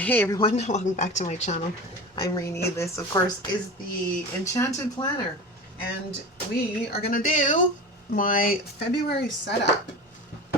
Hey everyone, welcome back to my channel. I'm Rainy. This, of course, is the Enchanted Planner, and we are gonna do my February setup.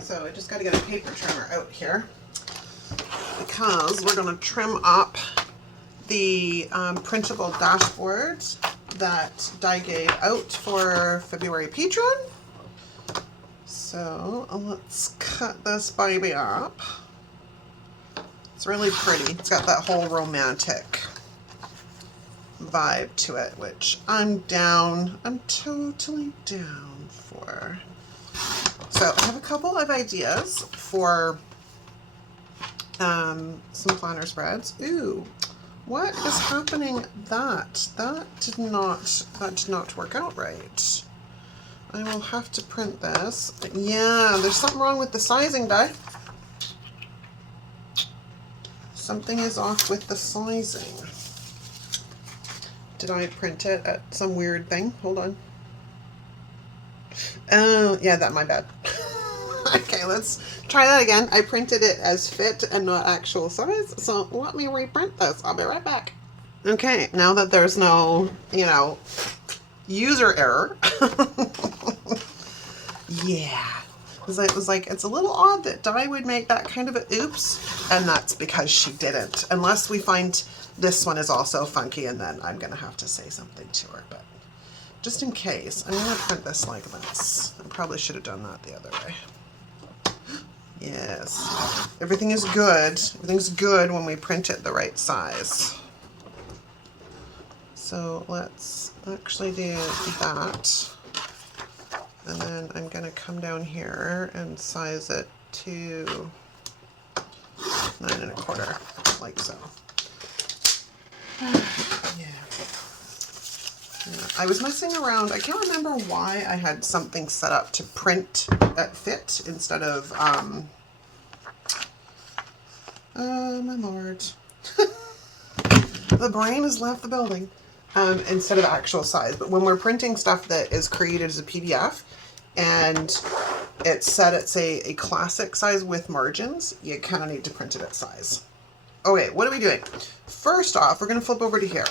So I just got to get a paper trimmer out here because we're gonna trim up the printable dashboards that Di gave out for February Patreon. So let's cut this baby up. It's really pretty. It's got that whole romantic vibe to it, which I'm down. I'm totally down for. So I have a couple of ideas for some planner spreads. Ooh, what is happening? That did not work out right. I will have to print this. Yeah, there's something wrong with the sizing, Di. Something is off with the sizing. Did I print it at some weird thing? Hold on. Oh, yeah, my bad. Okay, let's try that again. I printed it as fit and not actual size. So let me reprint this. I'll be right back. Okay, now that there's no, user error. Yeah. It was like, it's a little odd that Di would make that kind of a oops, and that's because she didn't. Unless we find this one is also funky, and then I'm going to have to say something to her. But just in case, I'm going to print this like this. I probably should have done that the other way. Yes. Everything is good. Everything's good when we print it the right size. So let's actually do that. And then I'm going to come down here and size it to 9 1/4, like so. Yeah. I was messing around. I can't remember why I had something set up to print at fit instead of, oh my lord. The brain has left the building. Instead of actual size. But when we're printing stuff that is created as a PDF and it's set at, say, a classic size with margins, you kind of need to print it at size. Okay, what are we doing? First off, we're going to flip over to here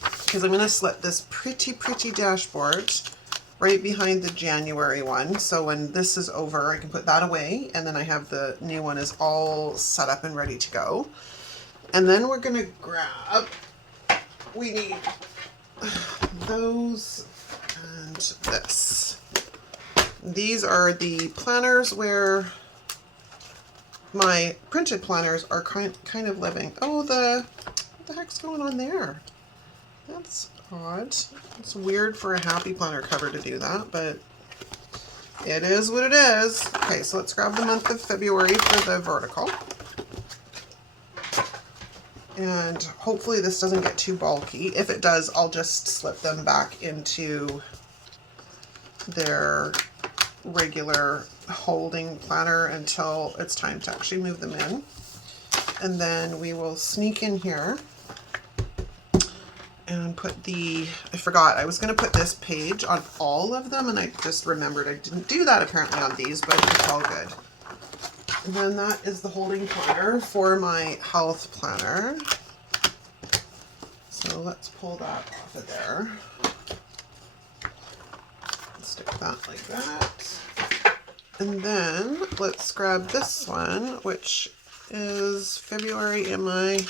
because I'm going to slip this pretty dashboard right behind the January one. So when this is over, I can put that away, and then I have the new one is all set up and ready to go. And then we're going to grab, we need those and this. These are the planners where my printed planners are kind of living. Oh, what the heck's going on there? That's odd. It's weird for a happy planner cover to do that, but it is what it is. Okay, so let's grab the month of February for the vertical. And hopefully this doesn't get too bulky. If it does, I'll just slip them back into their regular holding planner until it's time to actually move them in. And then we will sneak in here and put I forgot, I was going to put this page on all of them, and I just remembered I didn't do that apparently on these, but it's all good. And then that is the holding planner for my health planner. So let's pull that off of there. Stick that like that. And then let's grab this one, which is February in my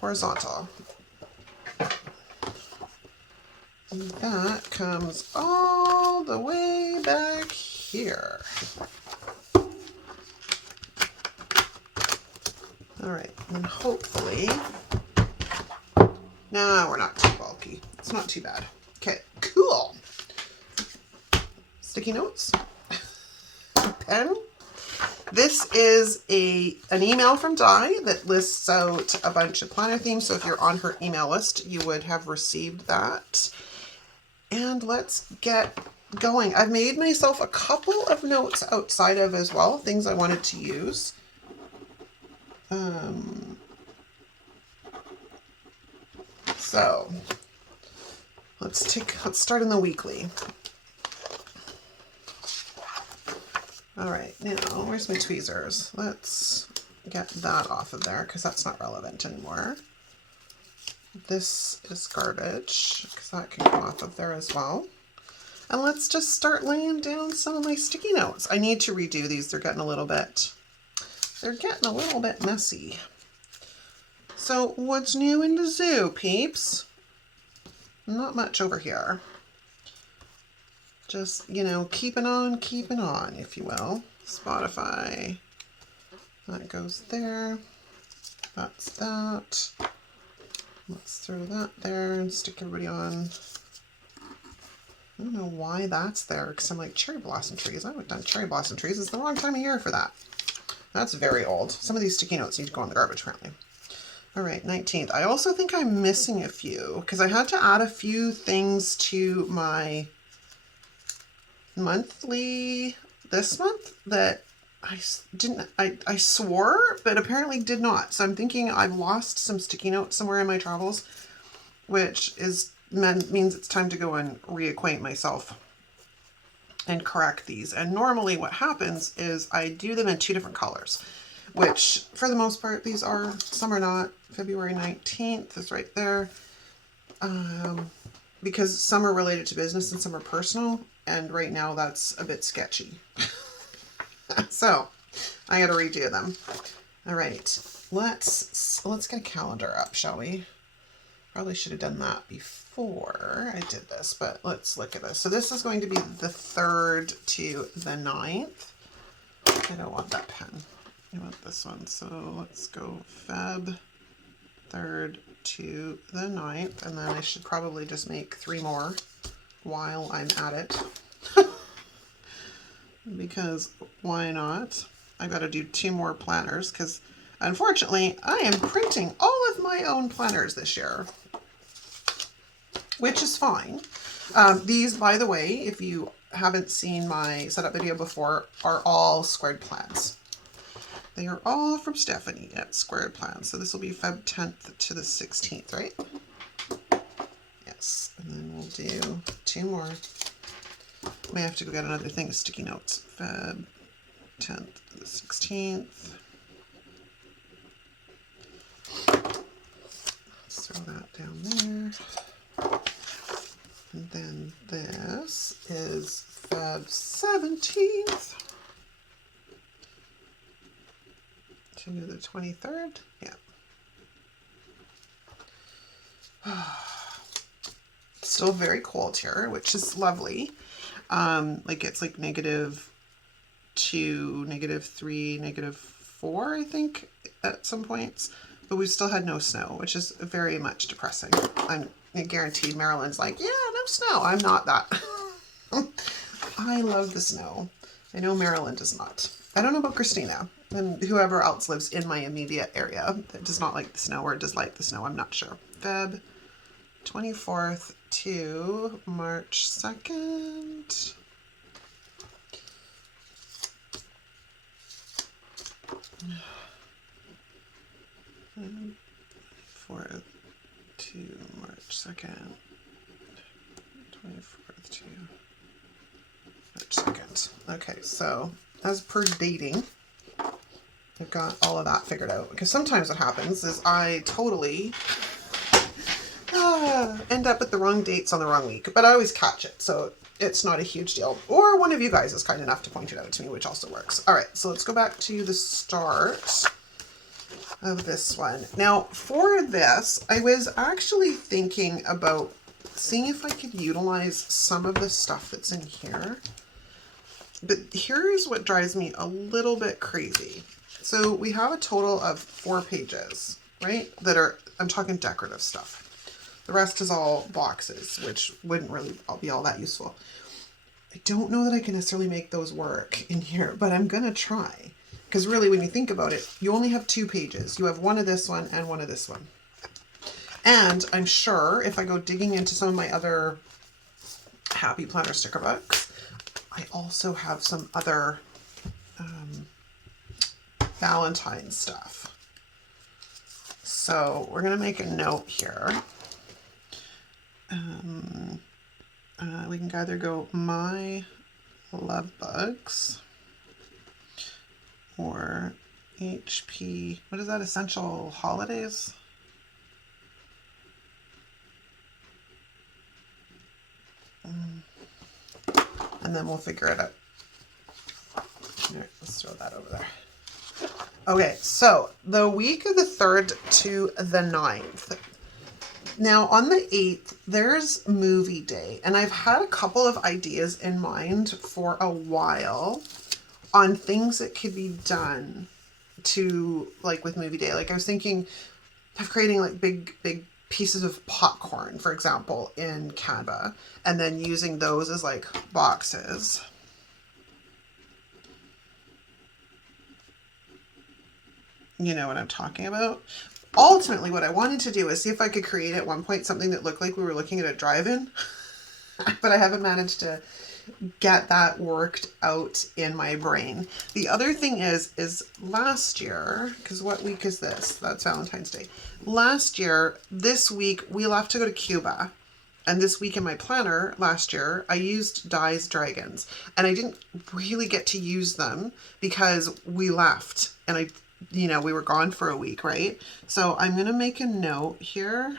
horizontal. And that comes all the way back here. All right, and hopefully, no, we're not too bulky. It's not too bad. Okay, cool. Sticky notes, pen. This is an email from Di that lists out a bunch of planner themes. So if you're on her email list, you would have received that. And let's get going. I've made myself a couple of notes outside of as well, things I wanted to use. So let's start in the weekly. All right, now where's my tweezers? Let's get that off of there because that's not relevant anymore. This is garbage because that can come off of there as well. And let's just start laying down some of my sticky notes. I need to redo these. They're getting a little bit messy. So what's new in the zoo, peeps? Not much over here. Just, you know, keeping on, if you will. Spotify. That goes there. That's that. Let's throw that there and stick everybody on. I don't know why that's there, because I'm like, cherry blossom trees. I haven't done cherry blossom trees. It's the wrong time of year for that. That's very old. Some of these sticky notes need to go in the garbage, apparently. All right, 19th. I also think I'm missing a few, because I had to add a few things to my monthly this month that I swore, but apparently did not. So I'm thinking I've lost some sticky notes somewhere in my travels, which means it's time to go and reacquaint myself and correct these. And normally what happens is I do them in 2 different colors, which for the most part, these are, some are not. February 19th is right there. Because some are related to business and some are personal. And right now that's a bit sketchy. So I got to redo them. All right, let's get a calendar up, shall we? Probably should have done that before I did this, but let's look at this. So this is going to be the 3rd to the 9th. I don't want that pen. I want this one. So let's go Feb 3rd to the 9th. And then I should probably just make 3 more while I'm at it. Because why not? I've got to do 2 more planners because unfortunately I am printing all of my own planners this year, which is fine. These, by the way, if you haven't seen my setup video before, are all Squaird Plans. They are all from Stephanie at Squaird Plans. So this will be Feb 10th to the 16th, right? Yes. And then we'll do 2 more. May have to go get another thing of sticky notes. Feb 10th to the 16th. Let's throw that down there. And then this is Feb 17th to the 23rd. Yeah. Still very cold here, which is lovely. Like it's like -2, -3, -4, I think, at some points. But we've still had no snow, which is very much depressing. I guarantee Maryland's like, yeah, no snow. I'm not that. I love the snow. I know Maryland does not. I don't know about Christina and whoever else lives in my immediate area that does not like the snow or does like the snow. I'm not sure. Feb 24th to March 2nd. And 4th to March 2nd. 24th to March 2nd. Okay, so as per dating, I've got all of that figured out. Because sometimes what happens is I totally end up with the wrong dates on the wrong week, but I always catch it, so it's not a huge deal. Or one of you guys is kind enough to point it out to me, which also works. All right, so let's go back to the start of this one. Now, for this, I was actually thinking about seeing if I could utilize some of the stuff that's in here. But here's what drives me a little bit crazy. So we have a total of 4 pages, right? That are, I'm talking decorative stuff. The rest is all boxes, which wouldn't really be all that useful. I don't know that I can necessarily make those work in here, but I'm going to try. Because really, when you think about it, you only have 2 pages. You have one of this one and one of this one. And I'm sure if I go digging into some of my other Happy Planner sticker books, I also have some other Valentine stuff. So we're going to make a note here. We can either go My Love Bugs or HP, what is that? Essential Holidays? And then we'll figure it out. Here, let's throw that over there. Okay, so the week of the 3rd to the 9th. Now on the 8th, there's movie day, and I've had a couple of ideas in mind for a while on things that could be done to, like with movie day. Like I was thinking of creating like big pieces of popcorn, for example, in Canva, and then using those as like boxes. You know what I'm talking about? Ultimately, what I wanted to do is see if I could create at one point something that looked like we were looking at a drive-in, but I haven't managed to get that worked out in my brain. The other thing is last year, because what week is this? That's Valentine's Day. Last year, this week, we left to go to Cuba. And this week in my planner last year, I used Dye's Dragons. And I didn't really get to use them because we left. And we were gone for a week, right? So I'm going to make a note here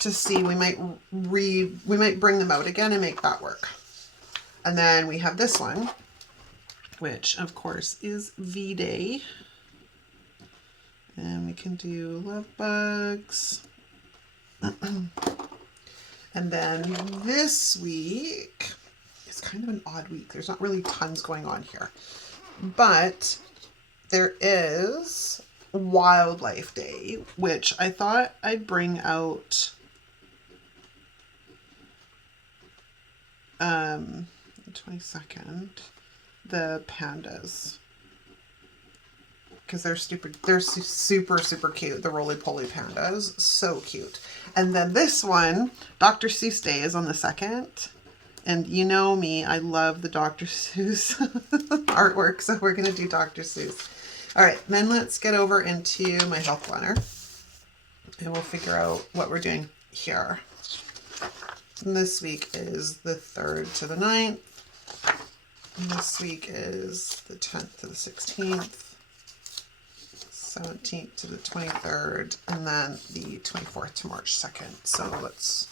to see, we might bring them out again and make that work. And then we have this one, which of course is V-Day. And we can do love bugs. And then this week, it's kind of an odd week. There's not really tons going on here. But there is Wildlife Day, which I thought I'd bring out the 22nd, the pandas. Because they're super cute. The roly-poly pandas, so cute. And then this one, Dr. Seuss Day, is on the 2nd. And you know me, I love the Dr. Seuss artwork, so we're going to do Dr. Seuss. All right, then let's get over into my health planner. And we'll figure out what we're doing here. And this week is the 3rd to the 9th. And this week is the 10th to the 16th. 17th to the 23rd, and then the 24th to March 2nd. So let's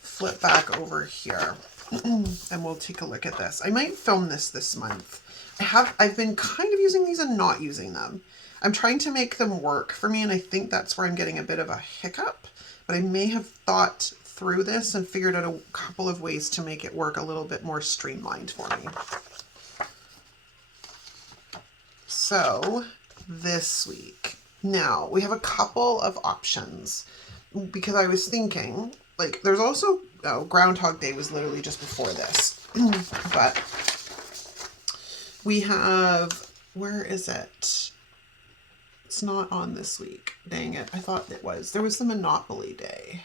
flip back over here and we'll take a look at this. I might film this month. I've been kind of using these and not using them. I'm trying to make them work for me, and I think that's where I'm getting a bit of a hiccup, but I may have thought through this and figured out a couple of ways to make it work a little bit more streamlined for me. So this week. Now, we have a couple of options because I was thinking, like, there's also, Groundhog Day was literally just before this, but we have, where is it? It's not on this week. Dang it. I thought it was. There was the Monopoly Day.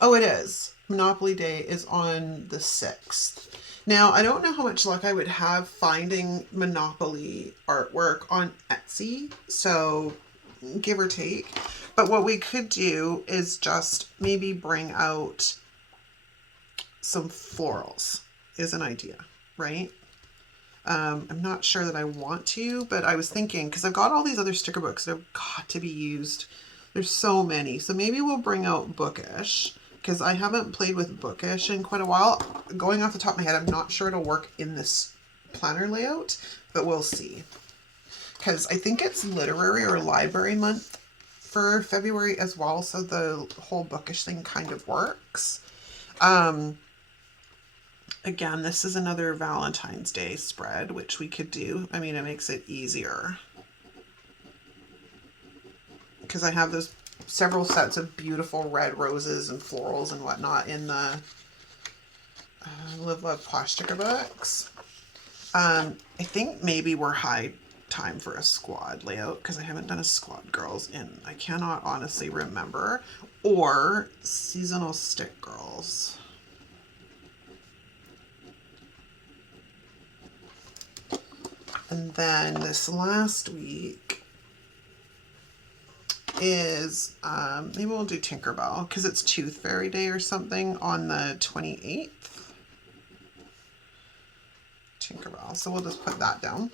Oh, it is. Monopoly Day is on the 6th. Now, I don't know how much luck I would have finding Monopoly artwork on Etsy, so give or take. But what we could do is just maybe bring out some florals is an idea, right? I'm not sure that I want to, but I was thinking, because I've got all these other sticker books that have got to be used. There's so many. So maybe we'll bring out Bookish, because I haven't played with Bookish in quite a while. Going off the top of my head, I'm not sure it'll work in this planner layout, but we'll see. Because I think it's literary or library month for February as well, so the whole Bookish thing kind of works. Again, this is another Valentine's Day spread, which we could do. I mean, it makes it easier. Because I have those several sets of beautiful red roses and florals and whatnot in the Live Love Posh sticker books. I think maybe we're high time for a squad layout because I haven't done a squad girls in, I cannot honestly remember, or seasonal stick girls. And then this last week is, maybe we'll do Tinkerbell because it's Tooth Fairy Day or something on the 28th. Tinkerbell. So we'll just put that down.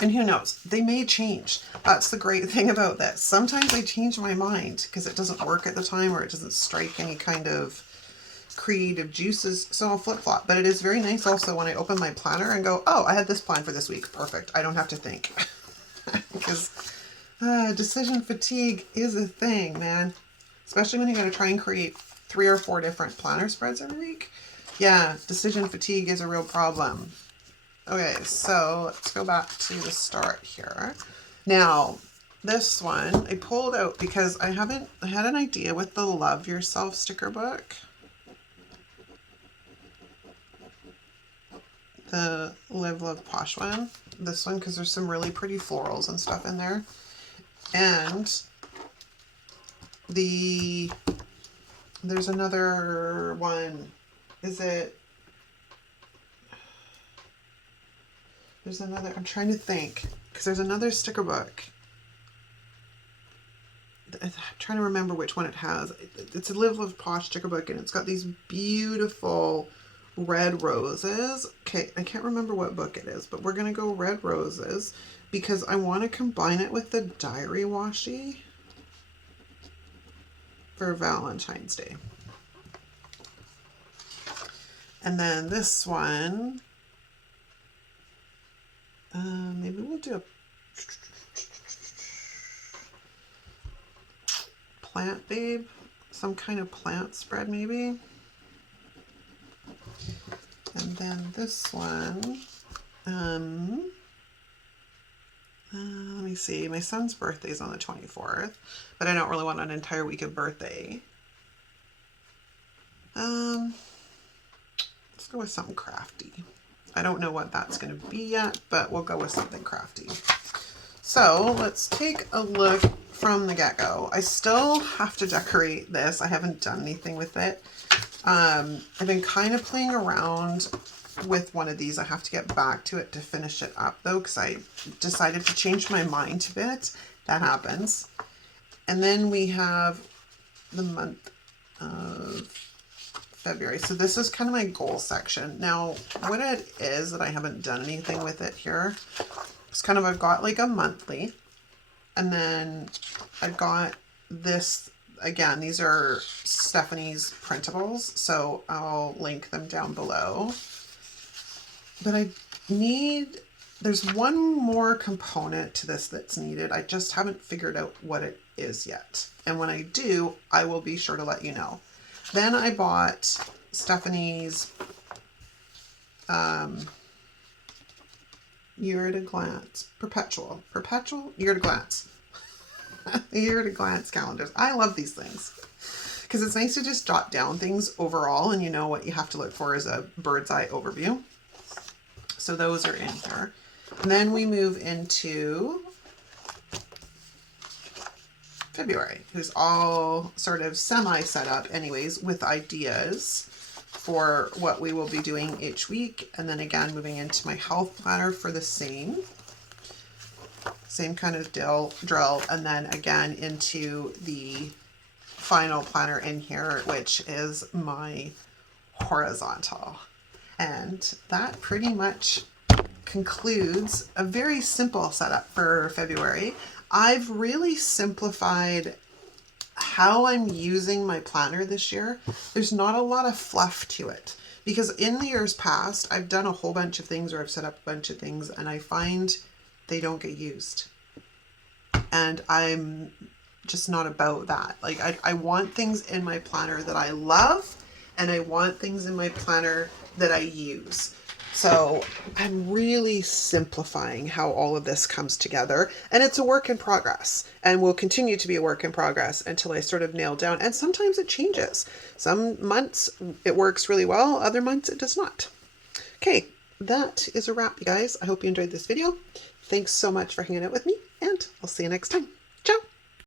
And who knows, they may change. That's the great thing about this. Sometimes I change my mind because it doesn't work at the time or it doesn't strike any kind of creative juices. So I'll flip-flop. But it is very nice also when I open my planner and go, oh, I had this plan for this week. Perfect. I don't have to think. Because decision fatigue is a thing, man. Especially when you got to try and create 3 or 4 different planner spreads every week. Yeah, decision fatigue is a real problem. Okay, so let's go back to the start here. Now, this one I pulled out because I had an idea with the Love Yourself sticker book. The Live Love Posh one. This one, because there's some really pretty florals and stuff in there. And there's another one. There's another, I'm trying to think, because there's another sticker book. I'm trying to remember which one it has. It's a Live Love Posh sticker book, and it's got these beautiful red roses. Okay, I can't remember what book it is, but we're going to go red roses because I want to combine it with the diary washi for Valentine's Day. And then this one, maybe we'll do a plant babe, some kind of plant spread maybe. And then this one, let me see, my son's birthday is on the 24th, but I don't really want an entire week of birthday. Let's go with something crafty. I don't know what that's going to be yet, but we'll go with something crafty. So let's take a look from the get-go. I still have to decorate this. I haven't done anything with it. I've been kind of playing around with one of these. I have to get back to it to finish it up though, because I decided to change my mind a bit. That happens. And then we have the month of February. So this is kind of my goal section. Now, what it is that I haven't done anything with it here, it's kind of, I've got like a monthly, and then I've got this, again, these are Stephanie's printables, so I'll link them down below. But there's one more component to this that's needed. I just haven't figured out what it is yet. And when I do, I will be sure to let you know. Then I bought Stephanie's Year at a Glance, perpetual Year at a Glance. Year at a Glance calendars. I love these things because it's nice to just jot down things overall and you know what you have to look for as a bird's eye overview. So those are in here. And then we move into February, who's all sort of semi set up anyways with ideas for what we will be doing each week. And then again, moving into my health planner for the same kind of drill. And then again into the final planner in here, which is my horizontal. And that pretty much concludes a very simple setup for February. I've really simplified how I'm using my planner this year. There's not a lot of fluff to it because in the years past, I've done a whole bunch of things or I've set up a bunch of things and I find they don't get used. And I'm just not about that. Like I want things in my planner that I love and I want things in my planner that I use. So I'm really simplifying how all of this comes together, and it's a work in progress and will continue to be a work in progress until I sort of nail down. And sometimes it changes. Some months it works really well. Other months it does not. Okay, that is a wrap, you guys. I hope you enjoyed this video. Thanks so much for hanging out with me, and I'll see you next time.